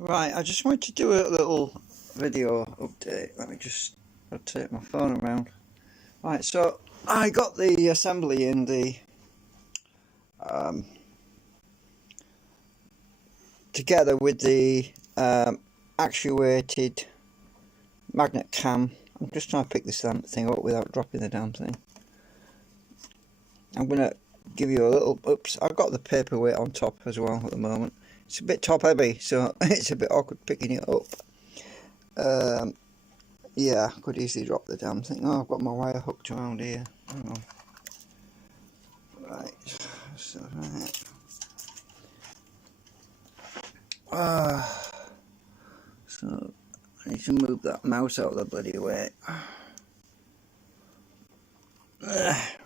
Right, I just wanted to do a little video update. Let me just rotate my phone around. Right, so I got the assembly in the together with the actuated magnet cam. I'm just trying to pick this thing up without dropping the damn thing. I'm gonna give you a little. Oops, I've got the paperweight on top as well at the moment. It's a bit top heavy, so it's a bit awkward picking it up. Yeah, I could easily drop the damn thing. Oh, I've got my wire hooked around here. Hang on. Right, so right. So I need to move that mouse out of the bloody way.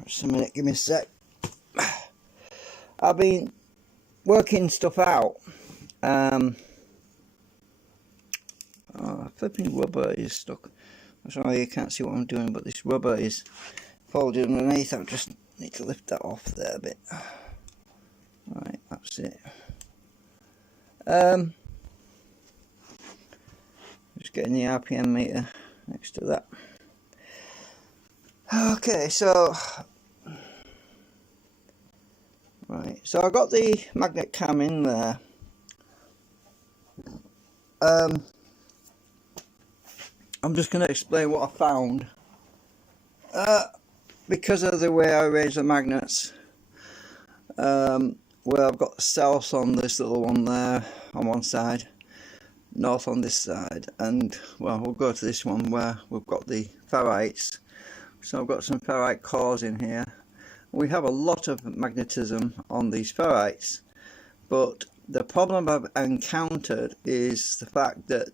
Just a minute, give me a sec. I've been working stuff out. Flipping rubber is stuck. Sorry, you can't see what I'm doing, but this rubber is folded underneath. I just need to lift that off there a bit. Right, that's it. Just getting the RPM meter next to that. Okay, so right, so I got the magnet cam in there. I'm just going to explain what I found. Because of the way I arrange the magnets, where I've got south on this little one there on one side, north on this side, and well, we'll go to this one where we've got the ferrites. So I've got some ferrite cores in here. We have a lot of magnetism on these ferrites, but the problem I've encountered is the fact that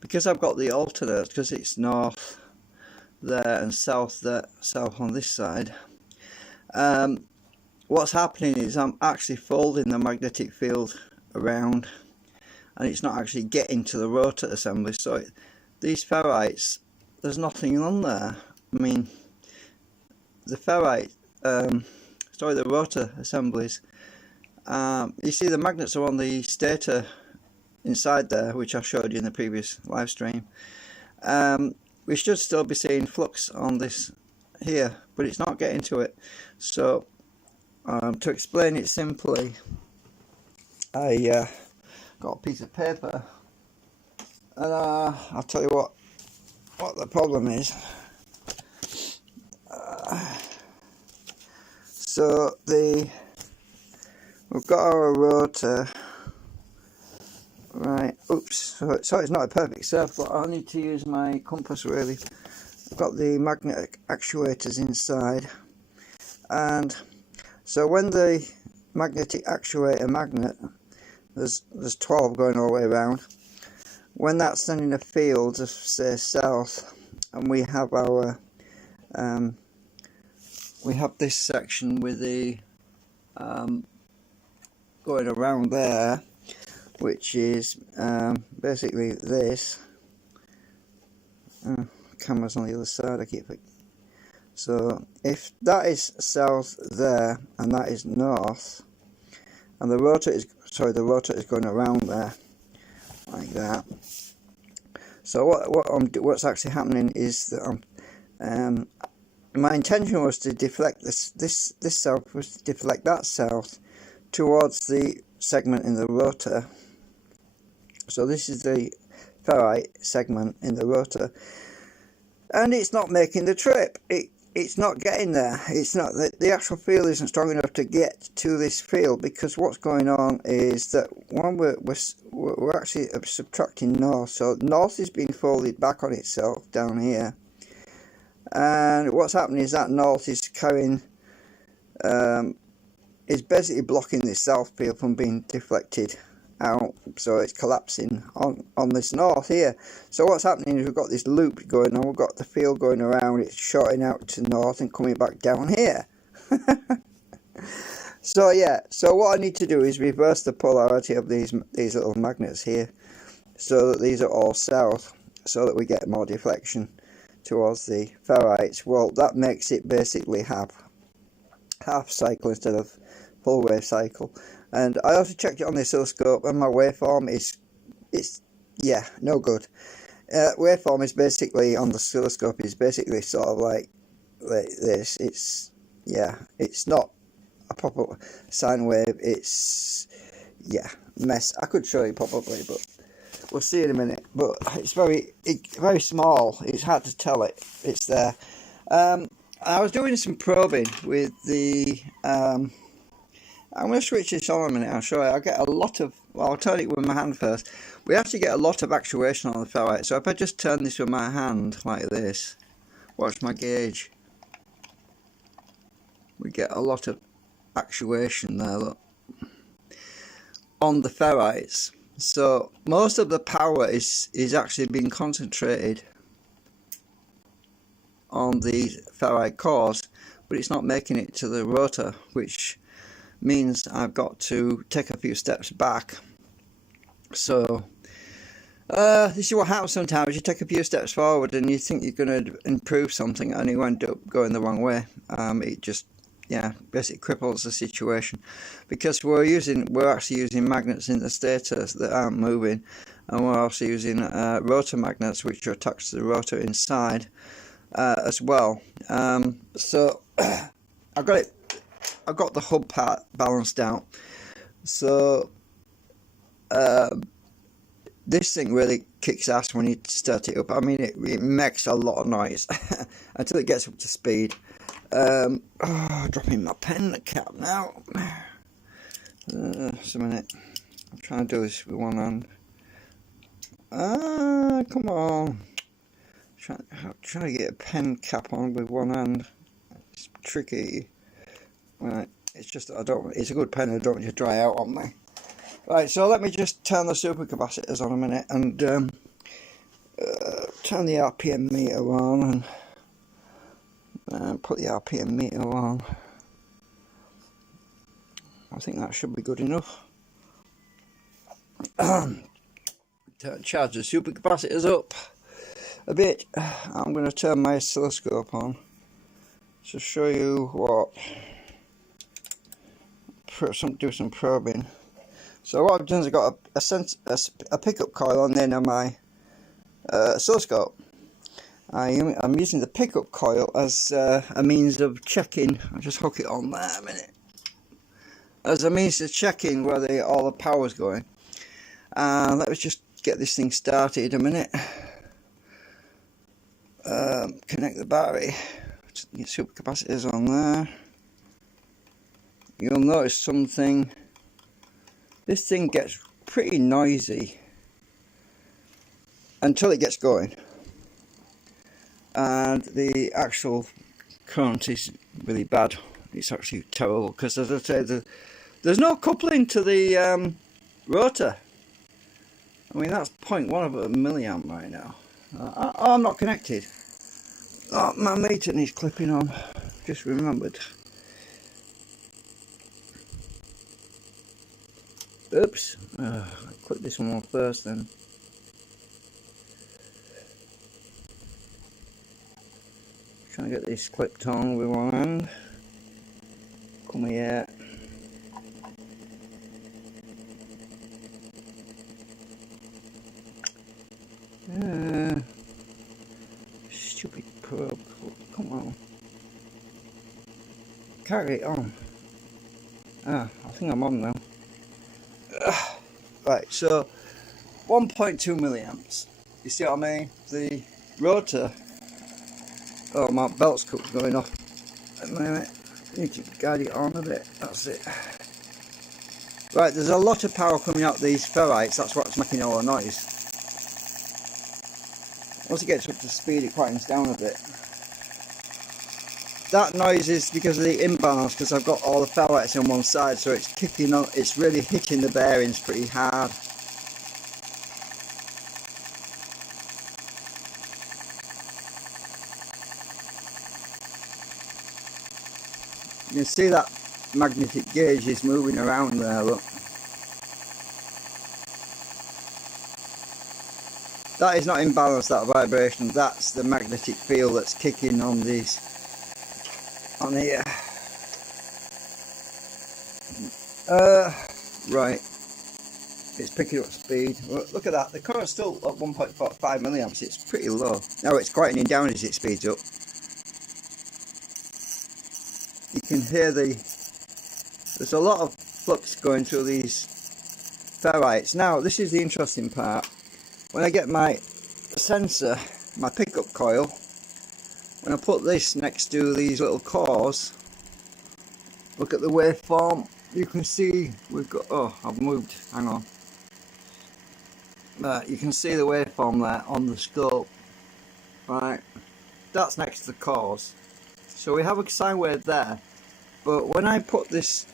because I've got the alternates, because it's north there and south there, south on this side, what's happening is I'm actually folding the magnetic field around, and it's not actually getting to the rotor assembly. So these ferrites, there's nothing on there. I mean, the ferrite, the rotor assemblies, you see the magnets are on the stator inside there, which I showed you in the previous live stream. We should still be seeing flux on this here, but it's not getting to it. So to explain it simply, I got a piece of paper, and I'll tell you what the problem is. So we've got our rotor. Right, oops, so it's not a perfect circle, but I need to use my compass really. I've got the magnetic actuators inside, and so when the magnetic actuator magnet, there's 12 going all the way around, when that's sending a field of say south, and we have our we have this section with the going around there, which is basically this. Camera's on the other side, I keep it. So if that is south there and that is north, and the rotor is going around there like that. So what's actually happening is that my intention was to deflect this south, was to deflect that south towards the segment in the rotor. So this is the ferrite segment in the rotor, and it's not making the trip. It's not getting there. It's not, the actual field isn't strong enough to get to this field, because what's going on is that when we're actually subtracting north, so north is being folded back on itself down here, and what's happening is that north is carrying is basically blocking this south field from being deflected out, so it's collapsing on this north here. So what's happening is we've got this loop going on, we've got the field going around, it's shorting out to north and coming back down here. So yeah, so what I need to do is reverse the polarity of these little magnets here, so that these are all south, so that we get more deflection towards the ferrites. Well, that makes it basically half cycle instead of full wave cycle. And I also checked it on the oscilloscope, and my waveform is it's, yeah, no good. Waveform is basically, on the oscilloscope, is basically sort of like this. It's, yeah, it's not a proper sine wave. It's, yeah, mess. I could show you probably, but we'll see in a minute. But it's very small. It's hard to tell it's there. I was doing some probing with the I'm going to switch this on a minute. I'll show you. I get a lot of, well, I'll turn it with my hand first. We actually get a lot of actuation on the ferrite. So if I just turn this with my hand like this, watch my gauge. We get a lot of actuation there, look, on the ferrites. So most of the power is actually being concentrated on these ferrite cores, but it's not making it to the rotor, which means I've got to take a few steps back. So this is what happens sometimes. You take a few steps forward and you think you're going to improve something, and you end up going the wrong way. It just, yeah, basically cripples the situation, because we're actually using magnets in the stators that aren't moving, and we're also using rotor magnets which are attached to the rotor inside as well. So I've got the hub part balanced out. So this thing really kicks ass when you start it up. I mean, it makes a lot of noise until it gets up to speed. Dropping my pen cap now. Just a minute. I'm trying to do this with one hand. Come on. Trying to get a pen cap on with one hand. It's tricky. Right, it's just it's a good pen. I don't want it to dry out on me. Right, so let me just turn the supercapacitors on a minute and turn the RPM meter on and put the RPM meter on. I think that should be good enough. Charge the supercapacitors up a bit. I'm going to turn my oscilloscope on to show you what. Do some probing. So what I've done is I've got a pickup coil on the end of my oscilloscope. I'm using the pickup coil as a means of checking. I'll just hook it on there a minute. As a means of checking where all the power's going. Let's just get this thing started a minute. Connect the battery. Get supercapacitors on there. You'll notice something. This thing gets pretty noisy until it gets going, and the actual current is really bad. It's actually terrible, because, as I say, there's no coupling to the rotor. I mean, that's 0.1 of a milliamp right now. I'm not connected. Oh, my meter needs clipping on. Just remembered. Oops, I'll clip this one on first then. Trying to get this clipped on with one hand. Come here. Stupid probe, come on. Carry it on. I think I'm on now. Right, so 1.2 milliamps. You see what I mean? The rotor. Oh, my belt's going off. Wait a minute. I need to guide it on a bit. That's it. Right, there's a lot of power coming out these ferrites. That's what's making all the noise. Once it gets up to speed, it quietens down a bit. That noise is because of the imbalance, because I've got all the ferrites on one side, so it's kicking on, it's really hitting the bearings pretty hard. You can see that magnetic gauge is moving around there, look. That is not imbalanced, that vibration, that's the magnetic field that's kicking on these. On here. Right. It's picking up speed. Look at that, the current's still at 1.45 milliamps. It's pretty low. Now it's quietening down as it speeds up. You can hear there's a lot of flux going through these ferrites. Now this is the interesting part. When I get my sensor, my pickup coil, when I put this next to these little cores, look at the waveform. You can see we've got, oh, I've moved, hang on. You can see the waveform there on the scope. Right, that's next to the cores. So we have a sine wave there, but when I put this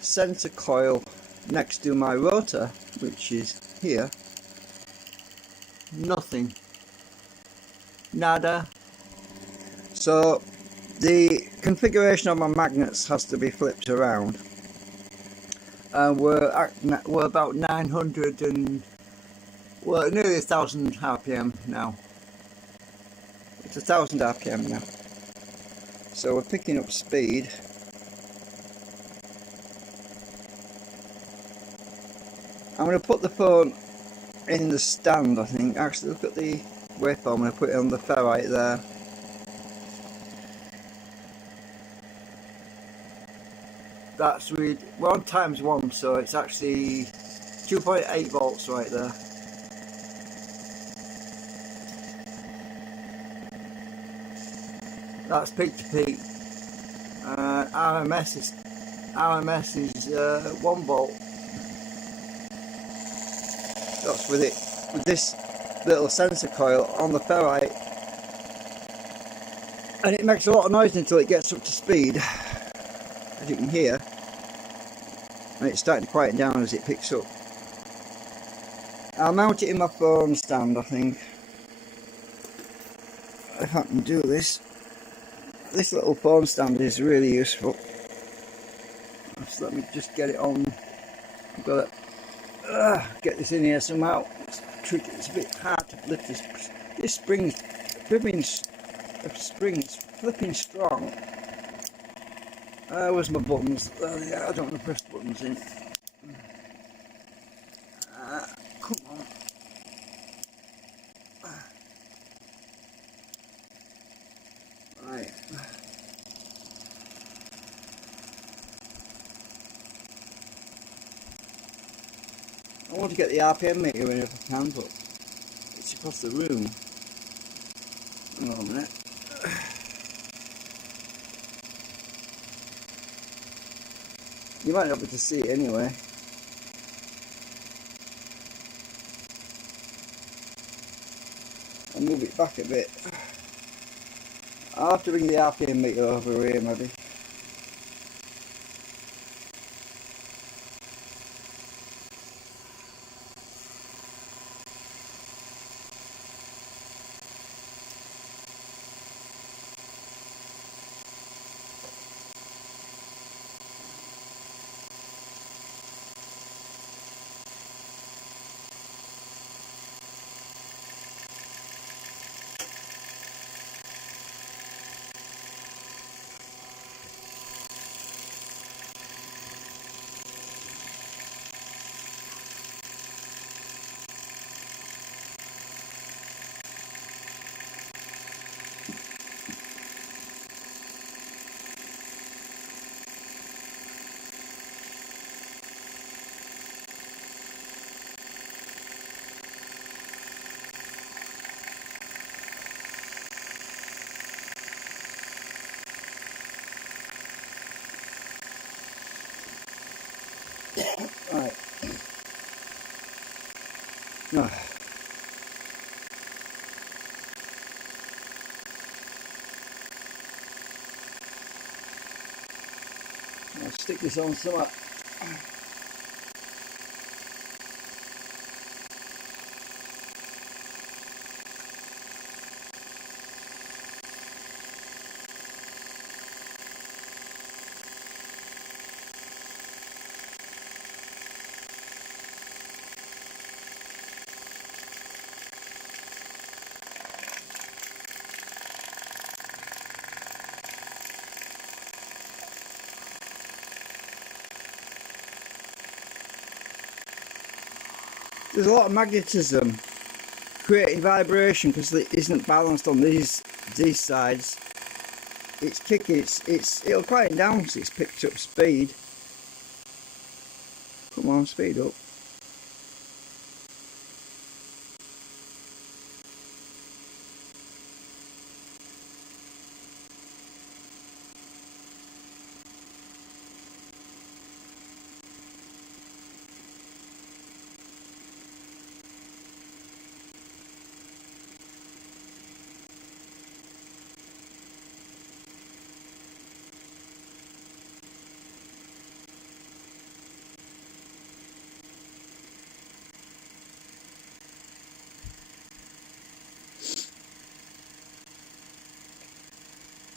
sensor coil next to my rotor, which is here, nothing. Nada. So the configuration of my magnets has to be flipped around. We're about 900 and well, nearly 1,000 RPM now. It's 1,000 RPM now. So we're picking up speed. I'm going to put the phone in the stand, I think. Actually, look at the waveform. I'm going to put it on the ferrite there. That's we're on ×1, so it's actually 2.8 volts right there. That's peak to peak. RMS is 1 volt. That's with this little sensor coil on the ferrite, and it makes a lot of noise until it gets up to speed, as you can hear, and it's starting to quieten down as it picks up. I'll mount it in my phone stand, I think, if I can do this. This little phone stand is really useful. So let me just get it on. I've got to get this in here somehow. It's tricky. It's a bit hard to lift this. This spring's flipping strong. Where's my buttons? I don't want to press buttons in. Come on. Right. I want to get the RPM meter in if I can, but it's across the room. Hang on a minute. You might not be able to see it anyway. I'll move it back a bit. I'll have to bring the RPM meter over here maybe. Right. I'll stick this on somewhere. there's a lot of magnetism creating vibration because it isn't balanced on these sides. It's kicking, it'll quieten down because it's picked up speed. Come on, speed up.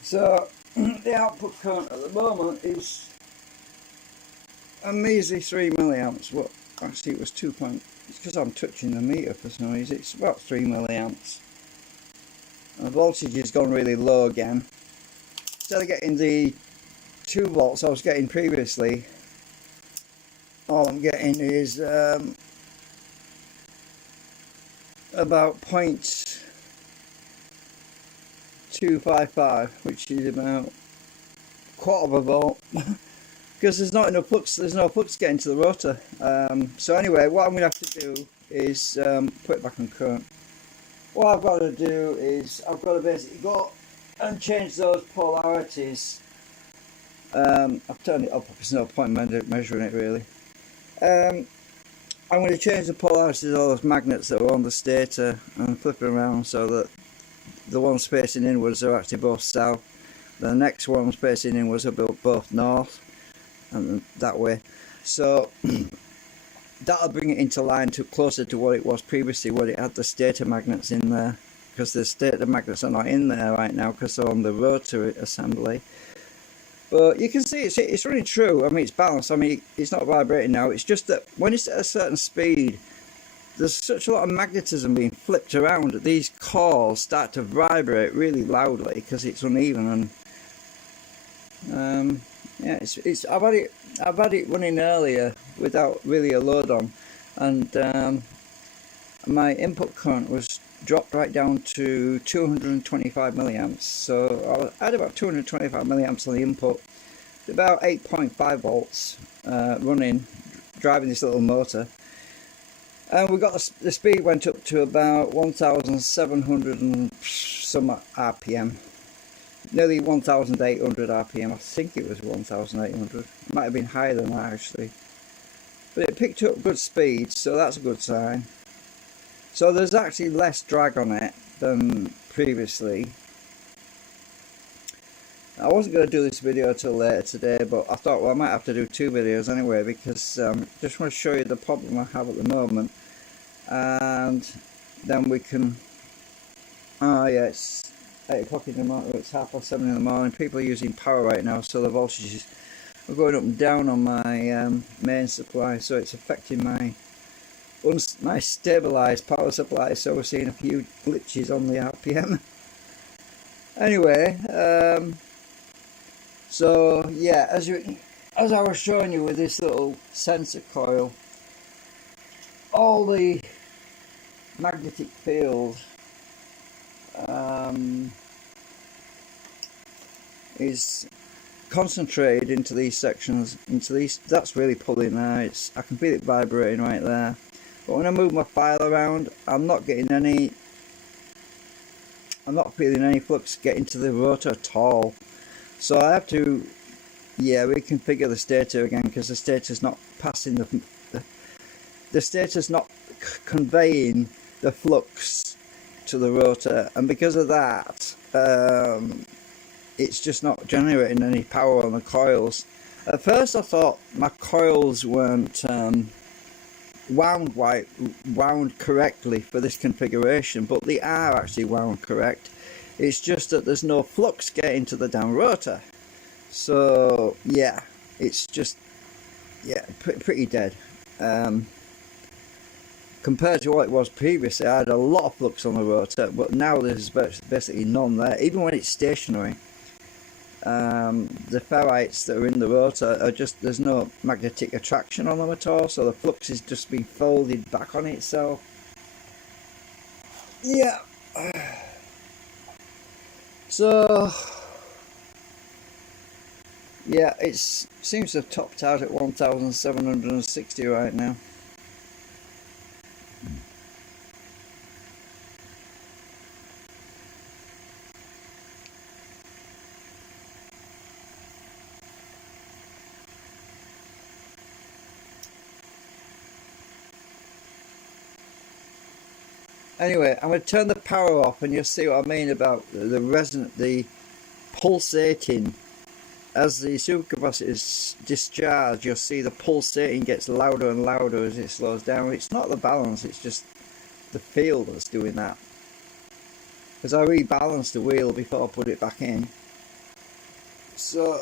So the output current at the moment is a measly 3 milliamps. Well, actually it was 2 point. It's because I'm touching the meter for some reason. It's about 3 milliamps. And the voltage has gone really low again. Instead of getting the 2 volts I was getting previously, all I'm getting is about 0.255, which is about quarter of a volt. Because there's not enough flux, there's no flux getting to the rotor. So anyway, what I'm going to have to do is put it back on current. What I've got to do is I've got to basically go and change those polarities. I've turned it up, there's no point measuring it really. I'm going to change the polarities of all those magnets that are on the stator and flip it around so that the ones facing inwards are actually both south. The next ones facing inwards are both north, and that way. So that'll bring it into line to closer to what it was previously, when it had the stator magnets in there, because the stator magnets are not in there right now because they're on the rotor assembly. But you can see it's running true. I mean, it's balanced. I mean, it's not vibrating now. It's just that when it's at a certain speed, there's such a lot of magnetism being flipped around that these cores start to vibrate really loudly because it's uneven. And yeah, I've had it running earlier without really a load on, and my input current was dropped right down to 225 milliamps. So I had about 225 milliamps on the input, about 8.5 volts running, driving this little motor. And we got the speed went up to about 1,700 and some RPM, nearly 1,800 RPM. I think it was 1,800. It might have been higher than that actually, but it picked up good speed, so that's a good sign. So there's actually less drag on it than previously. I wasn't going to do this video till later today, but I thought, well, I might have to do 2 videos anyway, because just want to show you the problem I have at the moment, and then we can. Oh yeah, it's 8 o'clock in the morning. It's 7:30 in the morning. People are using power right now, so the voltages are going up and down on my main supply, so it's affecting my stabilized power supply. So we're seeing a few glitches on the RPM. Anyway. So yeah, as I was showing you with this little sensor coil, all the magnetic field is concentrated into these sections, that's really pulling there. I can feel it vibrating right there. But when I move my file around, I'm not feeling any flux getting to the rotor at all. So I have to, reconfigure the stator again, because the stator's not passing the stator's not conveying the flux to the rotor, and because of that, it's just not generating any power on the coils. At first I thought my coils weren't wound correctly for this configuration, but they are actually wound correct. It's just that there's no flux getting to the damn rotor. So yeah, it's just pretty dead. Compared to what it was previously, I had a lot of flux on the rotor, but now there's basically none there, even when it's stationary. the ferrites that are in the rotor are just, there's no magnetic attraction on them at all, so the flux is just being folded back on itself. Yeah. So yeah, it seems to have topped out at 1760 right now. Anyway, I'm going to turn the power off and you'll see what I mean about the resonant, the pulsating. As the supercapacitor is discharged, you'll see the pulsating gets louder and louder as it slows down. It's not the balance, it's just the field that's doing that. Because I rebalanced the wheel before I put it back in. So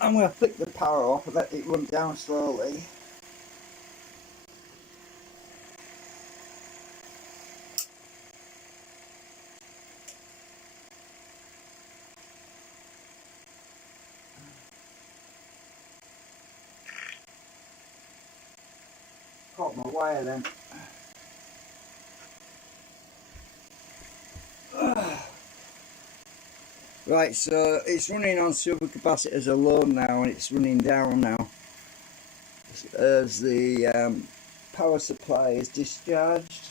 I'm going to flick the power off and let it run down slowly. Caught my wire then. Right, so it's running on supercapacitors alone now, and it's running down now as the power supply is discharged.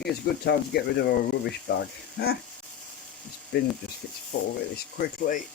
I think it's a good time to get rid of our rubbish bag. This bin just gets full really quickly.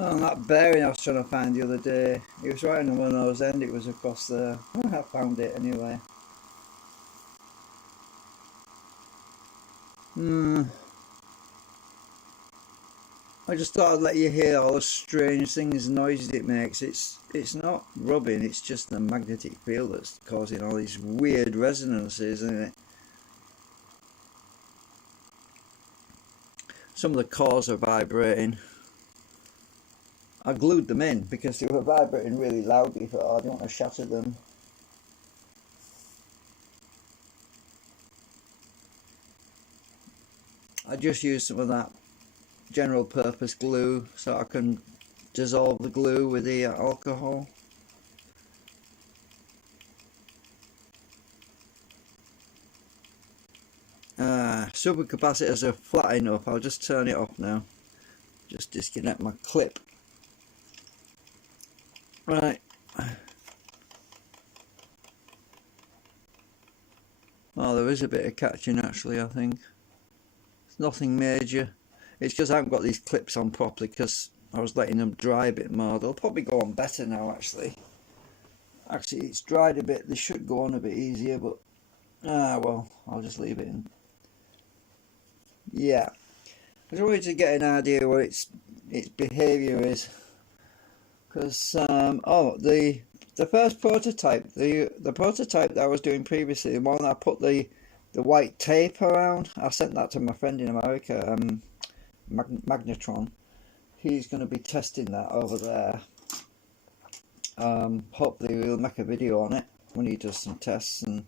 Oh, that bearing I was trying to find the other day, it was right on one of those ends, it was across there. I found it anyway. I just thought I'd let you hear all the strange things and noises it makes. It's not rubbing, it's just the magnetic field that's causing all these weird resonances, isn't it? Some of the cores are vibrating. I glued them in because they were vibrating really loudly, but I didn't want to shatter them. I just used some of that general purpose glue so I can dissolve the glue with the alcohol. Supercapacitors are flat enough. I'll just turn it off now. Just disconnect my clip. Right. Oh, there is a bit of catching actually, I think. It's nothing major. It's because I haven't got these clips on properly because I was letting them dry a bit more. They'll probably go on better now actually. Actually, it's dried a bit. They should go on a bit easier, but well, I'll just leave it in. Yeah. I just wanted to get an idea what its behaviour is. Because the first prototype, the prototype that I was doing previously, the one I put the white tape around, I sent that to my friend in America, Magnetron. He's going to be testing that over there. Hopefully we'll make a video on it when he does some tests, and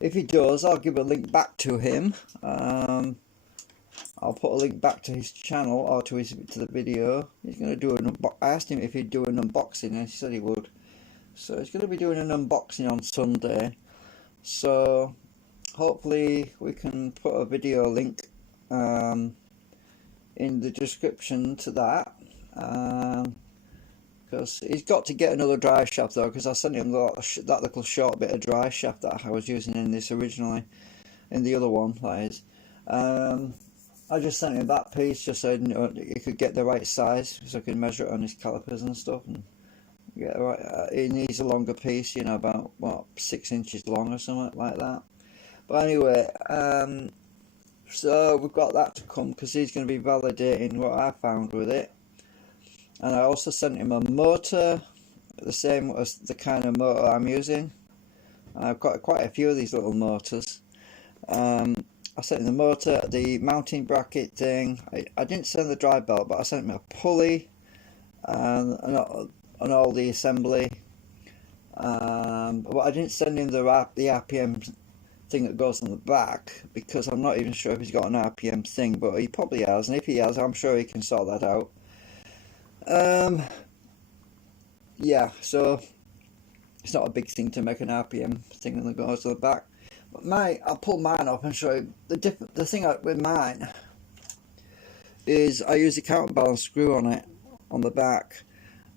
if he does, I'll give a link back to him. I'll put a link back to his channel or to the video. He's going to do I asked him if he'd do an unboxing, and he said he would. So he's going to be doing an unboxing on Sunday. So hopefully we can put a video link in the description to that. Because he's got to get another drive shaft though, because I sent him that little short bit of drive shaft that I was using in this originally, in the other one that is. I just sent him that piece just so he could get the right size, so I could measure it on his calipers and stuff, and get right. He needs a longer piece, about what 6 inches long or something like that. But anyway, so we've got that to come because he's going to be validating what I found with it. And I also sent him a motor, the same as the kind of motor I'm using. I've got quite a few of these little motors. I sent him the motor, the mounting bracket thing. I didn't send the drive belt, but I sent him a pulley and all the assembly. But I didn't send him the RPM thing that goes on the back, because I'm not even sure if he's got an RPM thing, but he probably has, and if he has, I'm sure he can sort that out. Yeah, so it's not a big thing to make an RPM thing that goes to the back. But I'll pull mine up and show you the thing with mine is I use a counterbalance screw on it on the back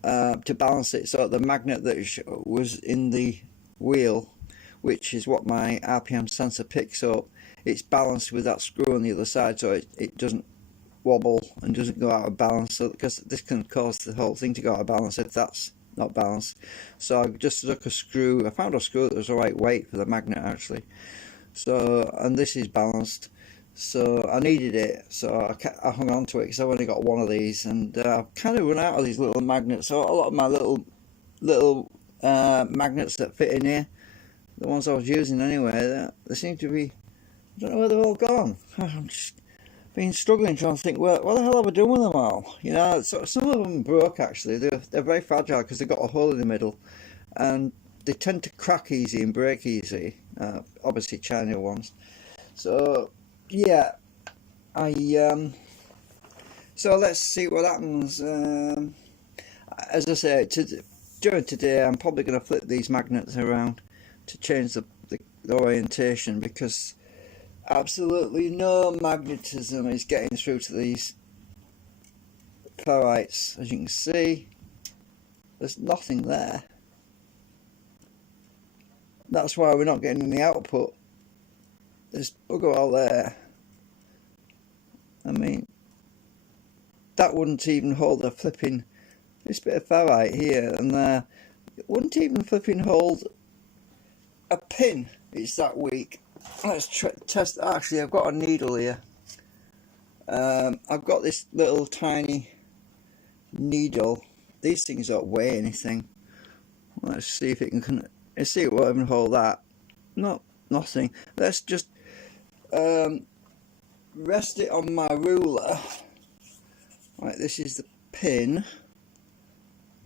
to balance it, so the magnet that was in the wheel, which is what my RPM sensor picks up, it's balanced with that screw on the other side, so it doesn't wobble and doesn't go out of balance, so because this can cause the whole thing to go out of balance if that's not balanced. So I just took a screw. I found a screw that was the right weight for the magnet actually. So, and this is balanced, so I needed it, so I hung on to it because I've only got one of these, and I've kind of run out of these little magnets. So a lot of my little magnets that fit in here, the ones I was using anyway, they seem to be, I don't know where they're all gone. I'm just been struggling trying to think, what the hell have I done with them all? You know, so some of them broke actually. They're very fragile because they've got a hole in the middle, and they tend to crack easy and break easy. Obviously China ones. So yeah, so let's see what happens. As I say, during today I'm probably going to flip these magnets around to change the orientation, because absolutely no magnetism is getting through to these ferrites. As you can see, there's nothing there. That's why we're not getting any output. There's bugger all there. I mean, that wouldn't even hold a flipping, this bit of ferrite here and there, it wouldn't even flipping hold a pin. It's that weak. Let's test. Actually, I've got a needle here. I've got this little tiny needle. These things don't weigh anything. Let's see if it can. Let's see if it will even hold that. Nothing. Let's just rest it on my ruler. Right, this is the pin.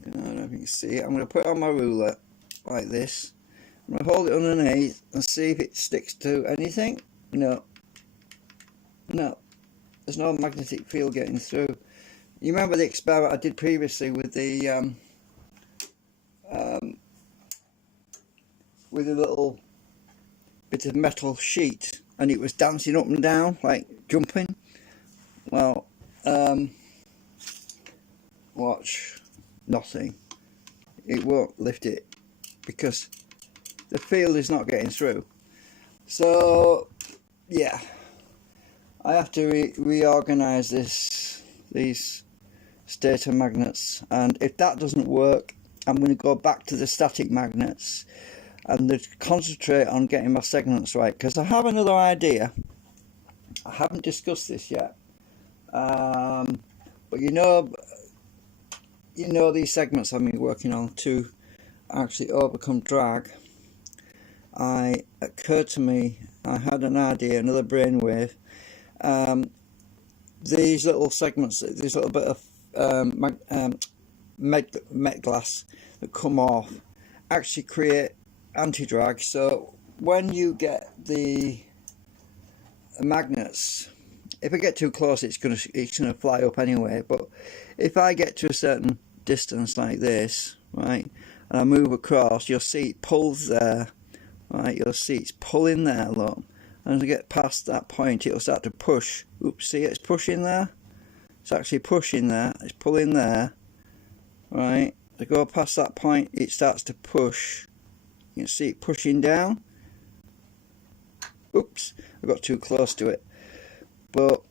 I don't know if you can see it. I'm going to put it on my ruler like this. I'm going to hold it underneath and see if it sticks to anything. No. There's no magnetic field getting through. You remember the experiment I did previously with the little bit of metal sheet, and it was dancing up and down like jumping. Well, watch, nothing. It won't lift it because the field is not getting through. So yeah, I have to reorganize these stator magnets, and if that doesn't work, I'm going to go back to the static magnets and concentrate on getting my segments right, because I have another idea. I haven't discussed this yet, but you know these segments I've been working on to actually overcome drag. It occurred to me, I had an idea, another brainwave. These little segments, this little bit of met glass that come off, actually create anti-drag. So when you get the magnets, if I get too close, it's gonna fly up anyway. But if I get to a certain distance like this, right, and I move across, you'll see it pulls there. Right, you'll see it's pulling there, look. And as I get past that point, it'll start to push. Oops, see it's pushing there? It's actually pushing there, it's pulling there. Right, to go past that point, it starts to push. You can see it pushing down. Oops, I got too close to it. But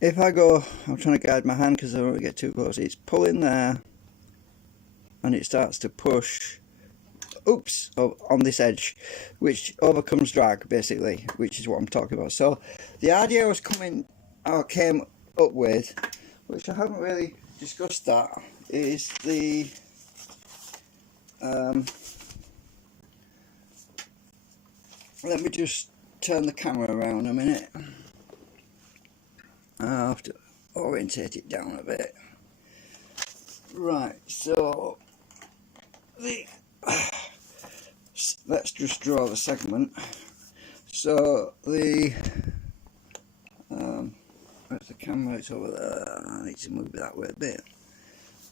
if I go, I'm trying to guide my hand because I don't want to get too close. It's pulling there, and it starts to push. Oops, on this edge, which overcomes drag basically, which is what I'm talking about. So the idea I came up with, which I haven't really discussed, that is the let me just turn the camera around a minute. I have to orientate it down a bit. Right, so let's just draw the segment. So the where's the camera? It's over there. I need to move it that way a bit.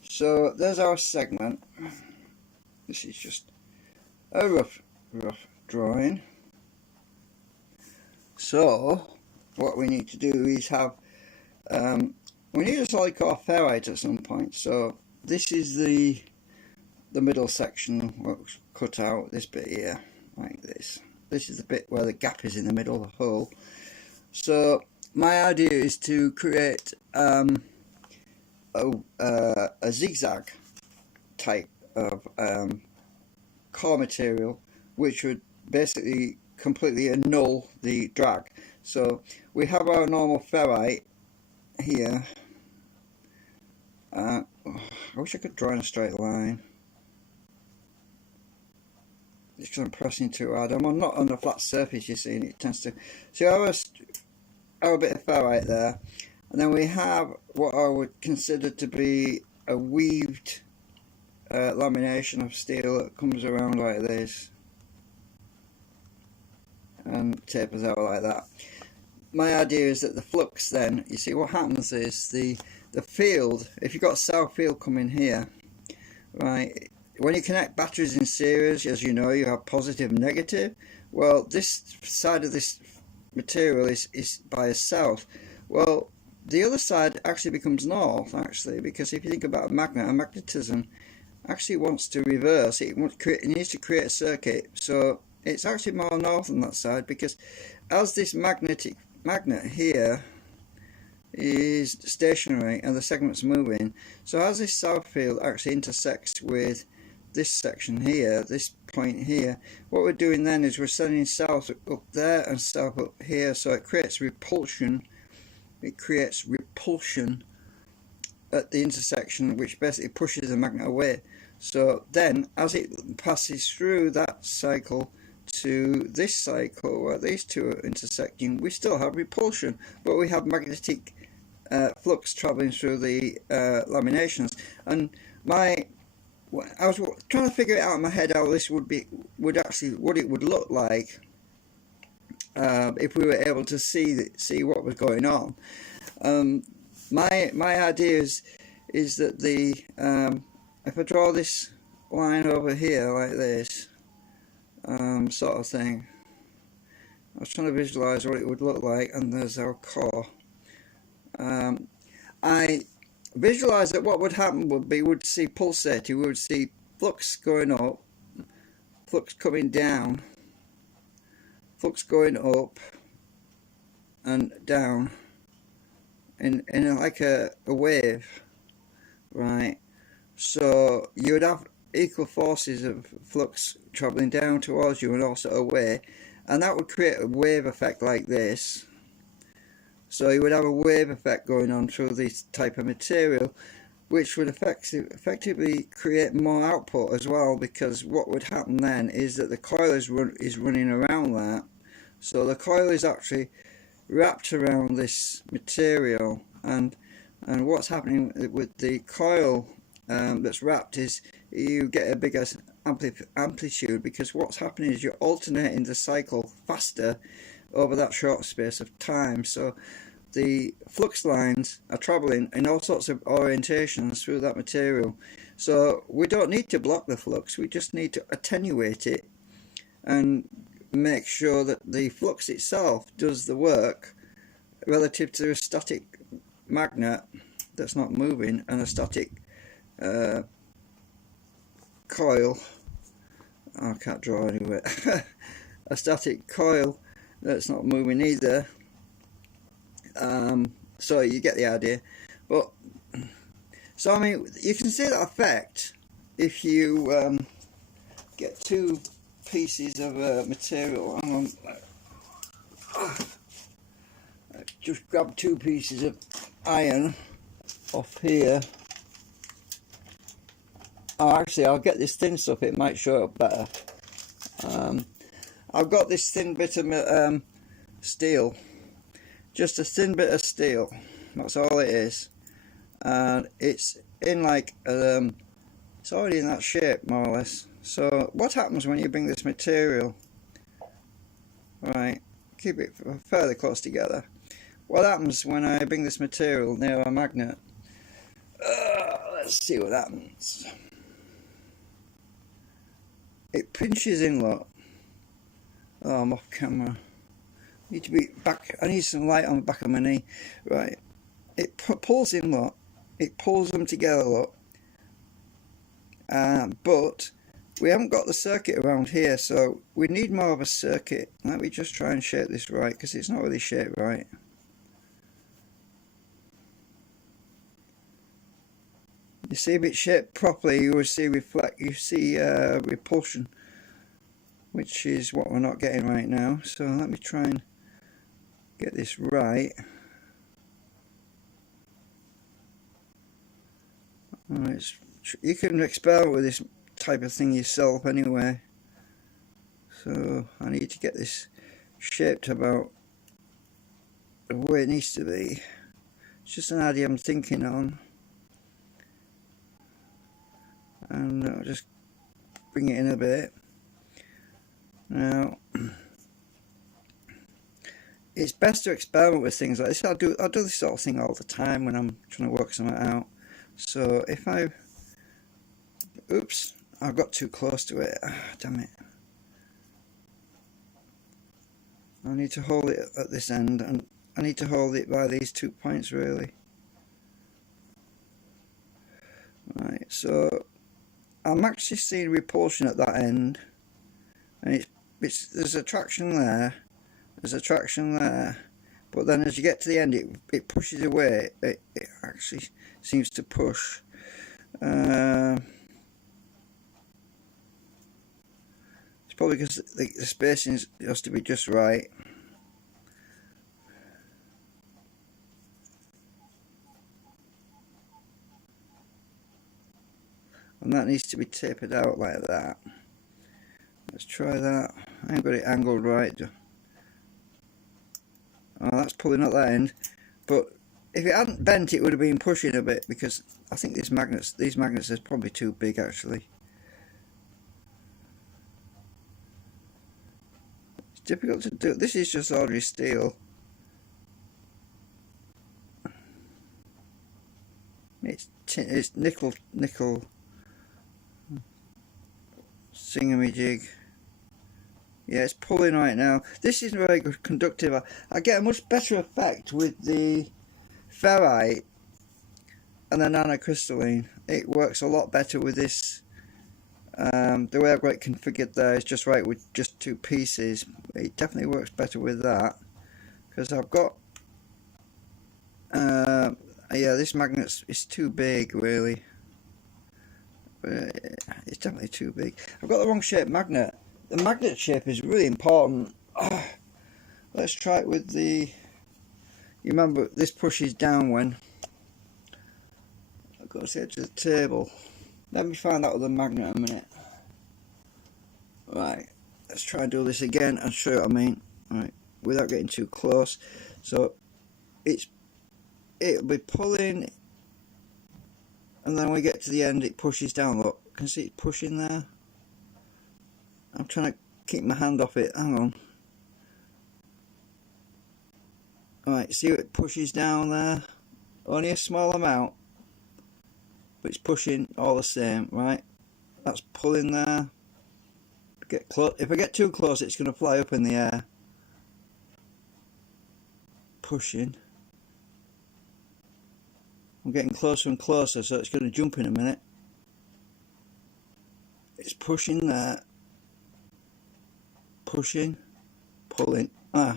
So there's our segment. This is just a rough drawing. So what we need to do is have we need a solid core ferrite at some point. So this is the middle section what's cut out, this bit here, like this. This is the bit where the gap is in the middle of the hole. So my idea is to create a zigzag type of core material, which would basically completely annul the drag. So we have our normal ferrite here. I wish I could draw in a straight line. It's because I'm pressing too hard. I'm not on a flat surface, you see, and it tends to. So I have a bit of ferrite there, and then we have what I would consider to be a weaved lamination of steel that comes around like this and tapers out like that. My idea is that the flux then, you see what happens is the field, if you've got a cell field coming here, right, when you connect batteries in series, as you know, you have positive and negative. Well, this side of this material is biased south. Well, the other side actually becomes north, actually, because if you think about a magnet, a magnetism actually wants to reverse. It needs to create a circuit, so it's actually more north on that side, because as this magnet here is stationary and the segment's moving, so as this south field actually intersects with this section here, this point here, what we're doing then is we're sending south up there and south up here, so it creates repulsion. It creates repulsion at the intersection, which basically pushes the magnet away. So then as it passes through that cycle to this cycle where these two are intersecting, we still have repulsion, but we have magnetic flux traveling through the laminations. And I was trying to figure it out in my head how this what it would look like if we were able to see what was going on. My idea is that if I draw this line over here like this, sort of thing, I was trying to visualize what it would look like, and there's our core. I visualize that what would happen would be, we'd see pulsating, we would see flux going up, flux coming down, flux going up and down in like a wave, right? So you would have equal forces of flux traveling down towards you and also away, and that would create a wave effect like this. So you would have a wave effect going on through this type of material, which would effectively create more output as well, because what would happen then is that the coil is running around that. So the coil is actually wrapped around this material, and what's happening with the coil that's wrapped is you get a bigger amplitude, because what's happening is you're alternating the cycle faster over that short space of time. So the flux lines are traveling in all sorts of orientations through that material. So we don't need to block the flux, we just need to attenuate it and make sure that the flux itself does the work relative to a static magnet that's not moving and a static coil. I can't draw anyway. A static coil that's not moving either. So you get the idea. But so I mean, you can see that effect if you get two pieces of material. Just grab two pieces of iron off here. Oh, actually, I'll get this thin stuff, it might show up better. I've got this thin bit of steel, just a thin bit of steel. That's all it is, and it's in like it's already in that shape more or less. So what happens when you bring this material, right, keep it fairly close together, what happens when I bring this material near a magnet? Let's see what happens. It pinches in, look. Oh, I'm off camera. Need to be back. I need some light on the back of my knee. Right. It pulls in, look. It pulls them together, look. But we haven't got the circuit around here, so we need more of a circuit. Let me just try and shape this right, because it's not really shaped right. You see, if it's shaped properly, you will see repulsion, which is what we're not getting right now. So let me try and get this right. You can experiment with this type of thing yourself anyway. So I need to get this shaped about the way it needs to be. It's just an idea I'm thinking on. And I'll just bring it in a bit. Now, it's best to experiment with things like this. I'll do this sort of thing all the time when I'm trying to work something out. So if oops, I've got too close to it. Damn it. I need to hold it at this end, and I need to hold it by these 2 points really. Right, so I'm actually seeing repulsion at that end, and there's attraction there, there's attraction there, but then as you get to the end it pushes away. It actually seems to push. It's probably because the spacing has to be just right. And that needs to be tapered out like that. Let's try that. I ain't got it angled right. Oh, that's pulling at that end. But if it hadn't bent, it would have been pushing a bit, because I think these magnets are probably too big actually. It's difficult to do. This is just ordinary steel. It's nickel thingamajig. Yeah, it's pulling right now. This isn't very good conductive. I get a much better effect with the ferrite and the nanocrystalline. It works a lot better with this. The way I've got it configured there is just right with just 2 pieces. It definitely works better with that, because I've got yeah, this magnet is too big really. It's definitely too big. I've got the wrong shape magnet. The magnet shape is really important. Let's try it with the... You remember, this pushes down when I go to the edge of the table. Let me find out with the magnet in a minute. Right, let's try and do this again and show you what I mean. Right, without getting too close. So it'll be pulling, and then when we get to the end it pushes down. Look, you can see it pushing there. I'm trying to keep my hand off it. Hang on. Alright, see it pushes down there? Only a small amount, but it's pushing all the same, right? That's pulling there. Get close. If I get too close, it's going to fly up in the air. Pushing. I'm getting closer and closer, so it's going to jump in a minute. It's pushing there. Pushing, pulling.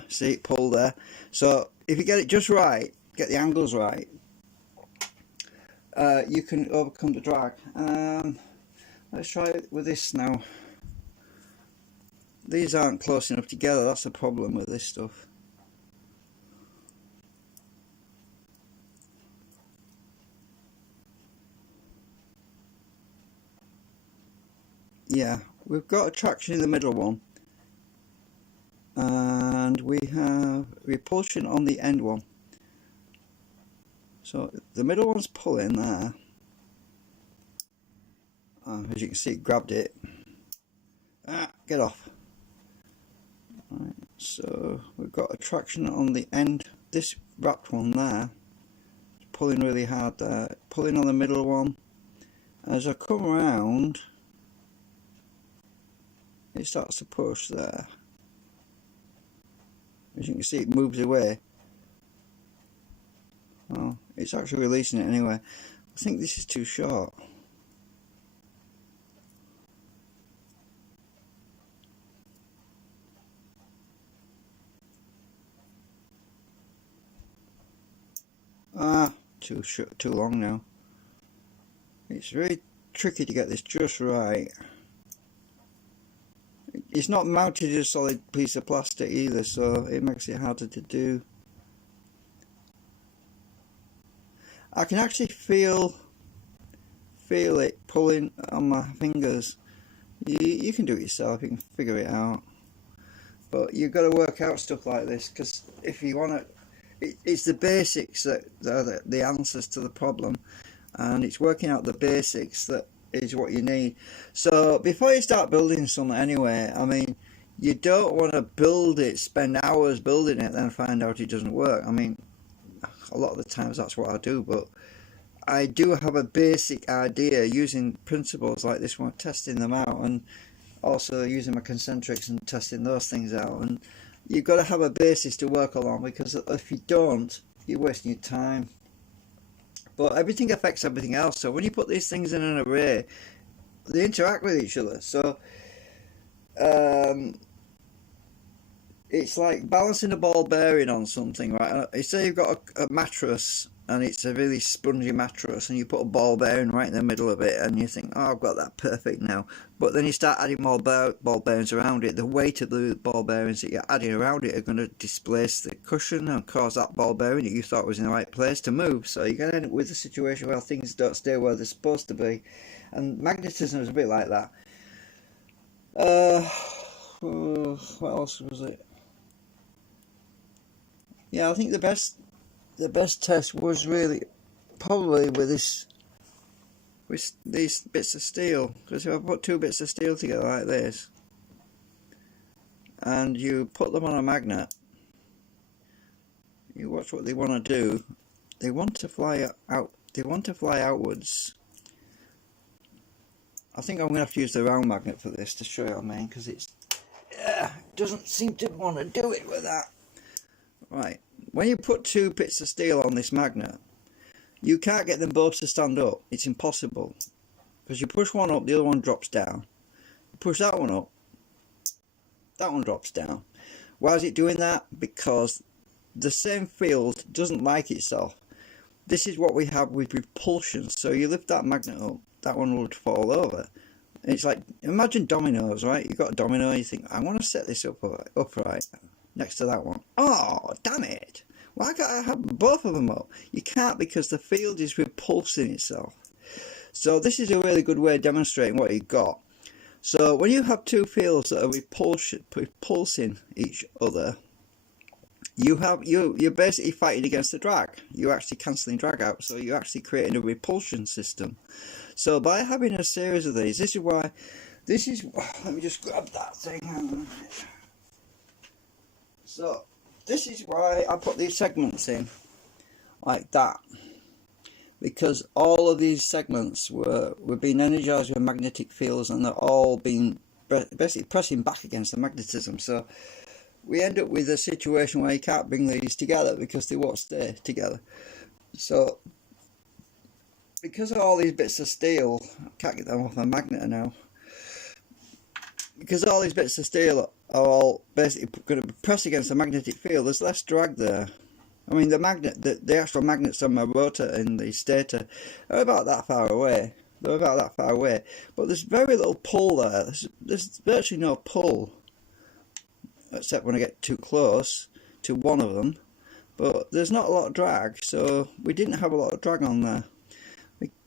See it pull there. So if you get it just right, get the angles right, you can overcome the drag. Let's try it with this now. These aren't close enough together. That's the problem with this stuff. Yeah, we've got a traction in the middle one, and we have repulsion on the end one. So the middle one's pulling there. As you can see, it grabbed it. Get off. Right, so we've got attraction on the end. This wrapped one there, pulling really hard there, pulling on the middle one. As I come around, it starts to push there. As you can see, it moves away. Well, it's actually releasing it anyway. I think this is too short. Too long now. It's very tricky to get this just right. It's not mounted to a solid piece of plastic either, so it makes it harder to do. I can actually feel it pulling on my fingers. You can do it yourself, you can figure it out. But you've got to work out stuff like this, because if you want to, it's the basics that are the answers to the problem, and it's working out the basics that is what you need. So before you start building something anyway, I mean, you don't want to build it, spend hours building it, then find out it doesn't work. I mean, a lot of the times that's what I do, but I do have a basic idea using principles like this one, testing them out, and also using my concentrics and testing those things out. And you've got to have a basis to work along, because if you don't, you're wasting your time. But everything affects everything else, so when you put these things in an array, they interact with each other. So it's like balancing a ball bearing on something, right? Say you've got a mattress, and it's a really spongy mattress, and you put a ball bearing right in the middle of it, and you think, oh, I've got that perfect now. But then you start adding more ball bearings around it. The weight of the ball bearings that you're adding around it are going to displace the cushion and cause that ball bearing that you thought was in the right place to move. So you're going to end up with a situation where things don't stay where they're supposed to be. And magnetism is a bit like that. What else was it? Yeah, I think the best test was really probably with these bits of steel, because if I put two bits of steel together like this and you put them on a magnet, you watch what they want to do. They want to fly out. They want to fly outwards. I think I'm going to have to use the round magnet for this to show you what I mean, because it doesn't seem to want to do it with that. Right, when you put two bits of steel on this magnet, you can't get them both to stand up. It's impossible, because you push one up, the other one drops down. You push that one up, that one drops down. Why is it doing that? Because the same field doesn't like itself. This is what we have with repulsion. So you lift that magnet up, that one will fall over. And it's like, imagine dominoes, right? You've got a domino, you think, I want to set this up upright next to that one. Oh, damn it. Why can't I have both of them up? You can't, because the field is repulsing itself. So this is a really good way of demonstrating what you've got. So when you have two fields that are repulsing each other, you're basically fighting against the drag. You're actually cancelling drag out, so you're actually creating a repulsion system. So by having a series of these, let me just grab that thing. So this is why I put these segments in like that, because all of these segments were being energized with magnetic fields, and they're all being basically pressing back against the magnetism. So we end up with a situation where you can't bring these together because they won't stay together. So because of all these bits of steel, I can't get them off my magnet now, because all these bits of steel are all basically going to press against the magnetic field, there's less drag there. I mean, the actual magnets on my rotor in the stator are about that far away. They're about that far away, but there's very little pull there. There's virtually no pull, except when I get too close to one of them. But there's not a lot of drag, so we didn't have a lot of drag on there.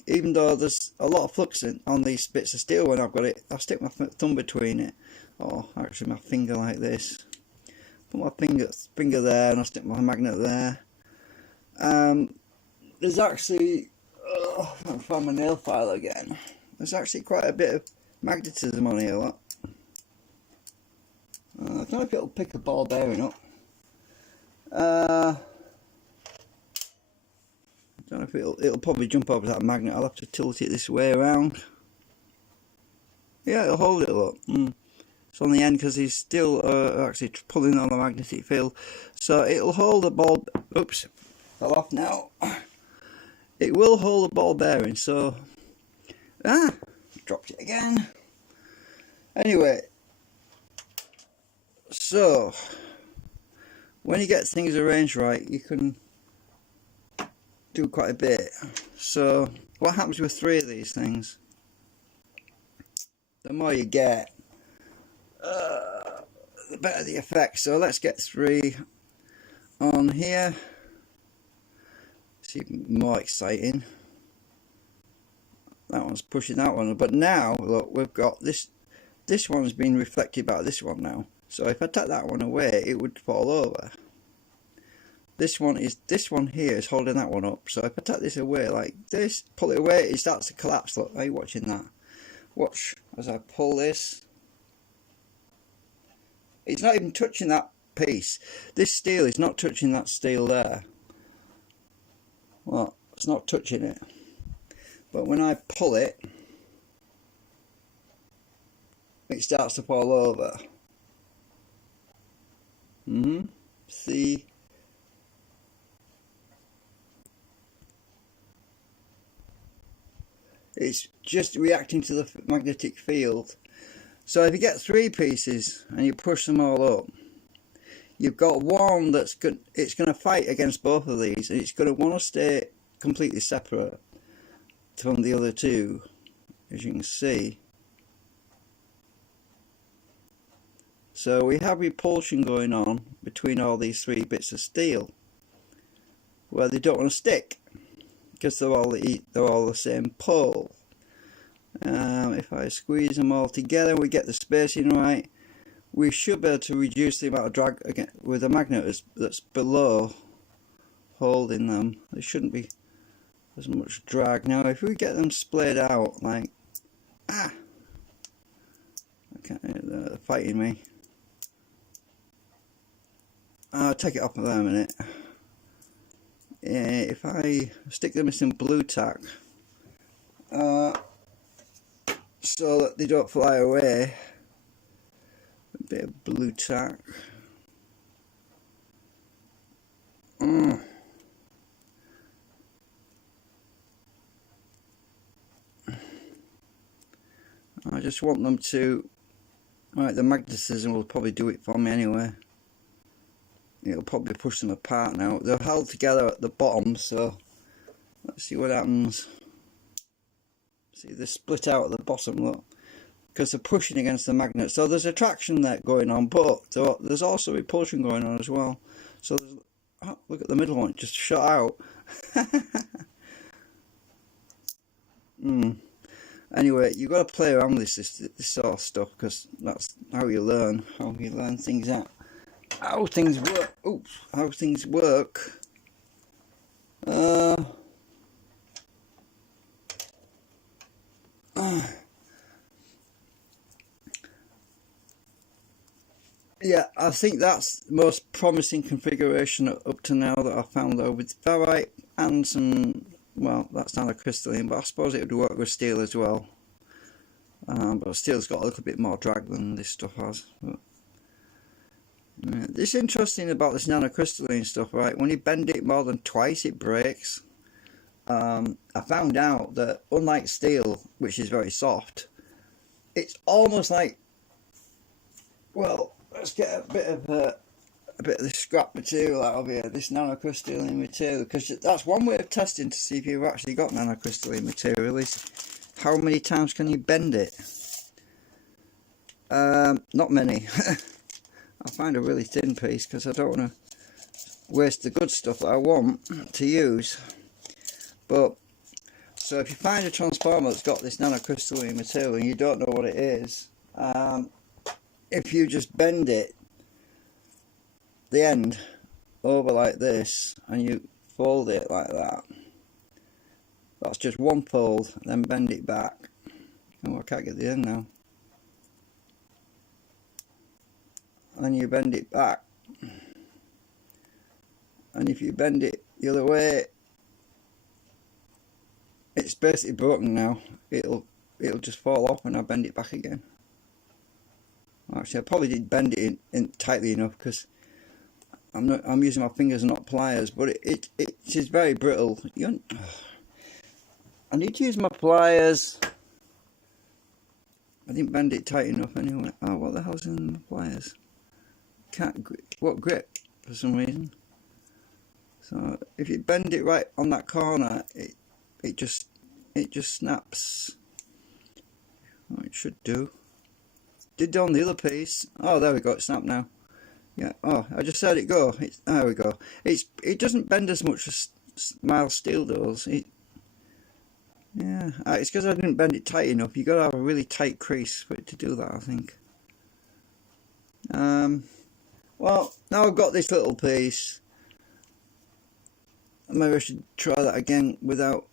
Even though there's a lot of flux on these bits of steel when I've got it, I stick my thumb between it, or actually my finger like this. put my finger there and I stick my magnet there. There's actually, I'm trying to find my nail file again. There's actually quite a bit of magnetism on here. Look. I don't know if it'll pick a ball bearing up. I don't know if it'll probably jump over that magnet. I'll have to tilt it this way around. Yeah, it'll hold it, look. It's on the end because he's still actually pulling on the magnetic field. So it'll hold the ball. Oops, fell off now. It will hold the ball bearing. So, dropped it again. Anyway, so when you get things arranged right, you can do quite a bit. So what happens with 3 of these things? The more you get, the better the effect. So let's get 3 on here. It's even more exciting. That one's pushing that one, but now look, we've got this one's been reflected by this one now. So if I take that one away, it would fall over. This one here is holding that one up. So if I take this away like this, pull it away, it starts to collapse. Look, are you watching that? Watch as I pull this. It's not even touching that piece. This steel is not touching that steel there. Well, it's not touching it. But when I pull it, it starts to fall over. See? It's just reacting to the magnetic field. So if you get 3 pieces and you push them all up, you've got one that's going to fight against both of these, and it's going to want to stay completely separate from the other 2, as you can see. So we have repulsion going on between all these 3 bits of steel, where they don't want to stick because they're all the same pole. If I squeeze them all together, we get the spacing right. We should be able to reduce the amount of drag again with a magnet that's below holding them. There shouldn't be as much drag. Now if we get them splayed out like okay, they're fighting me. I'll take it off of there a minute. If I stick them in some blue tack so that they don't fly away, a bit of blue tack. I just want them to, right, the magnetism will probably do it for me anyway. It'll probably push them apart now. They're held together at the bottom, so let's see what happens. See, they're split out at the bottom, look, because they're pushing against the magnet. So there's attraction there going on, but there's also repulsion going on as well. So look at the middle one, just shot out. Anyway, you've got to play around with this sort of stuff, because that's how you learn things out. How things work. Oops, how things work. Yeah, I think that's the most promising configuration up to now that I've found, though, with ferrite and some, well, that's nanocrystalline, but I suppose it would work with steel as well. But steel's got a little bit more drag than this stuff has. But it's interesting about this nanocrystalline stuff, right? When you bend it more than twice, it breaks. I found out that unlike steel, which is very soft, it's almost like, well, let's get a bit of this scrap material out of here, this nanocrystalline material, because that's one way of testing to see if you've actually got nanocrystalline material, is how many times can you bend it? Not many. I'll find a really thin piece because I don't want to waste the good stuff that I want to use. But so if you find a transformer that's got this nanocrystalline material and you don't know what it is, if you just bend it the end over like this and you fold it like that. That's just one fold, then bend it back. Oh, I can't get the end now. And then you bend it back. And if you bend it the other way, it's basically broken now. It'll just fall off when I bend it back again. Actually, I probably did bend it in tightly enough because I'm using my fingers and not pliers, but it is very brittle. I need to use my pliers. I didn't bend it tight enough anyway. Oh, what the hell's in the pliers? Can't grip for some reason. So if you bend it right on that corner, it just snaps. Oh, it should do. Did on the other piece. Oh, there we go. It snapped now. Yeah. Oh, I just let it go. There we go. It doesn't bend as much as mild steel does. Yeah. It's because I didn't bend it tight enough. You got to have a really tight crease for it to do that, I think. Well, now I've got this little piece. Maybe I should try that again without,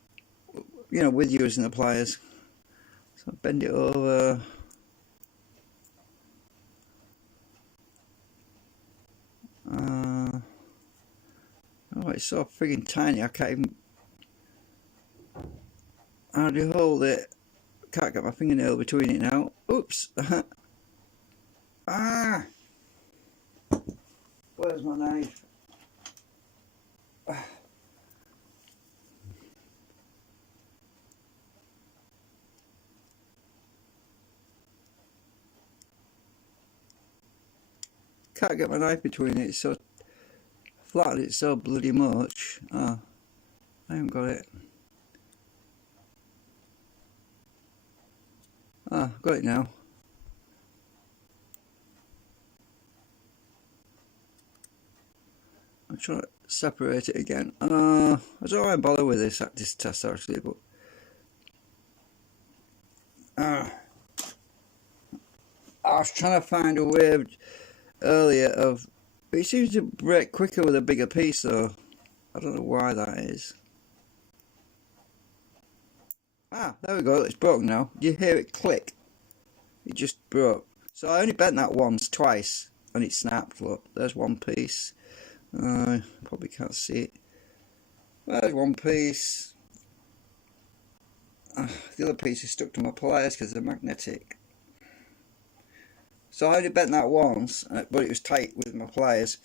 with using the pliers. So bend it over. Oh, it's so friggin' tiny. I can't even. How do you hold it? Can't get my fingernail between it now. Oops. Ah. Where's my knife? Can't get my knife between it. It's so flattened it so bloody much. Oh, I haven't got it. Ah, got it now. I'm trying to separate it again. I don't know why I bother with this test actually, but I was trying to find a way earlier of. It seems to break quicker with a bigger piece though. I don't know why that is. Ah, there we go. It's broken now. You hear it click? It just broke. So I only bent that twice, and it snapped. Look, there's one piece. Probably can't see it. There's one piece. The other piece is stuck to my pliers because they're magnetic. So I only bent that once, but it was tight with my pliers.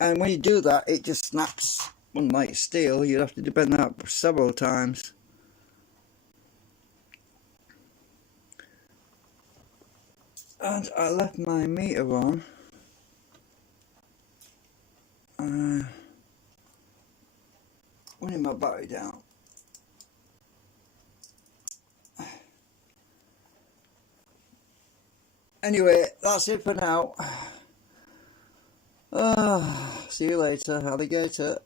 And when you do that, it just snaps. Unlike steel, you'd have to bend that several times. And I left my meter on. Running my battery down. Anyway, that's it for now. See you later, alligator.